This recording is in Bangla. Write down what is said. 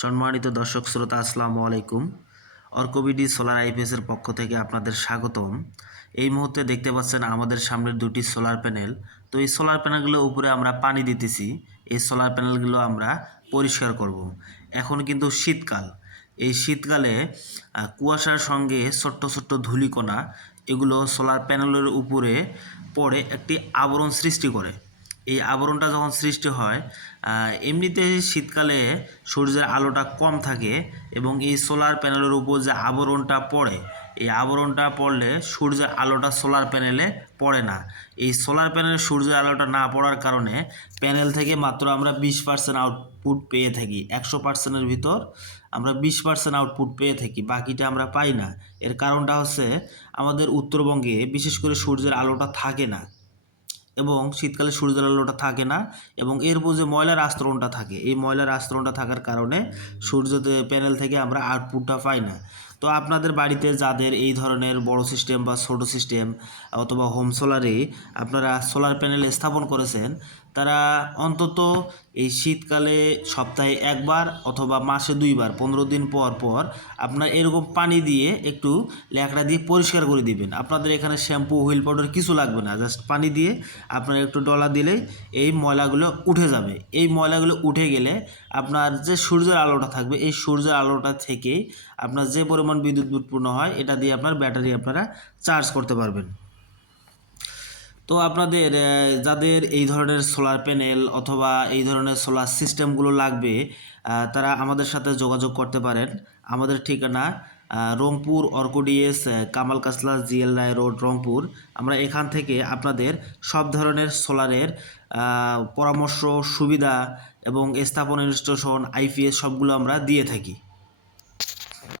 সম্মানিত দর্শক শ্রোতা, আসসালামু আলাইকুম। অর্কবিডি সোলার আইপিএসের পক্ষ থেকে আপনাদের স্বাগতম। এই মুহূর্তে দেখতে পাচ্ছেন আমাদের সামনের দুটি সোলার প্যানেল। তো এই সোলার প্যানেলগুলোর উপরে আমরা পানি দিতেছি। এই সোলার প্যানেলগুলো আমরা পরিষ্কার করব। এখন কিন্তু শীতকাল। এই শীতকালে কুয়াশার সঙ্গে ছোট্ট ছোট্ট ধূলিকণা এগুলো সোলার প্যানেলের উপরে পড়ে একটি আবরণ সৃষ্টি করে। এই আবরণটা যখন সৃষ্টি হয়, এমনিতে শীতকালে সূর্যের আলোটা কম থাকে এবং এই সোলার প্যানেলের উপর যে আবরণটা পড়ে, এই আবরণটা পড়লে সূর্যের আলোটা সোলার প্যানেলে পড়ে না। এই সোলার প্যানেলে সূর্যের আলোটা না পড়ার কারণে প্যানেল থেকে মাত্র আমরা 20% আউটপুট পেয়ে থাকি। 100%-এর ভিতর আমরা 20% আউটপুট পেয়ে থাকি, বাকিটা আমরা পাই না। এর কারণটা হচ্ছে আমাদের উত্তরবঙ্গে বিশেষ করে সূর্যের আলোটা থাকে না এবং শীতকালে সূর্যের আলোটা থাকে না এবং এর উপর যে ময়লার আস্তরণটা থাকে, এই ময়লার আস্তরণটা থাকার কারণে সূর্যতে প্যানেল থেকে আমরা আউটপুটটা পাই না। তো আপনাদের বাড়িতে যাদের এই ধরনের বড় সিস্টেম বা ছোট সিস্টেম অথবা হোম সোলারে আপনারা সোলার প্যানেল স্থাপন করেছেন, তারা অন্তত এই শীতকালে সপ্তাহে একবার অথবা মাসে 2বার 15 দিন পর পর আপনার এরকম পানি দিয়ে একটু ল্যাকড়া দিয়ে পরিষ্কার করে দিবেন। আপনাদের এখানে শ্যাম্পু, হুইল পাউডার কিছু লাগবে না, জাস্ট পানি দিয়ে আপনারা একটু ডলা দিলেই এই ময়লাগুলো উঠে যাবে। এই ময়লাগুলো উঠে গেলে আপনার যে সূর্যের আলোটা থাকবে, এই সূর্যের আলোটা থেকে আপনার যে পরিমাণ বিদ্যুৎ উৎপন্ন হয়, এটা দিয়ে আপনার ব্যাটারি আপনারা চার্জ করতে পারবেন। তো আপনাদের যাদের এই ধরনের সোলার প্যানেল অথবা এই ধরনের সোলার সিস্টেমগুলো লাগবে, তারা আমাদের সাথে যোগাযোগ করতে পারেন। আমাদের ঠিকানা রংপুর অর্কোডিএস, কামাল কাসলা, জিএল রায় রোড, রংপুর। আমরা এখান থেকে আপনাদের সব ধরনের সোলারের পরামর্শ, সুবিধা এবং স্থাপন, ইনস্টলেশন, আইপিএস সবগুলো আমরা দিয়ে থাকি।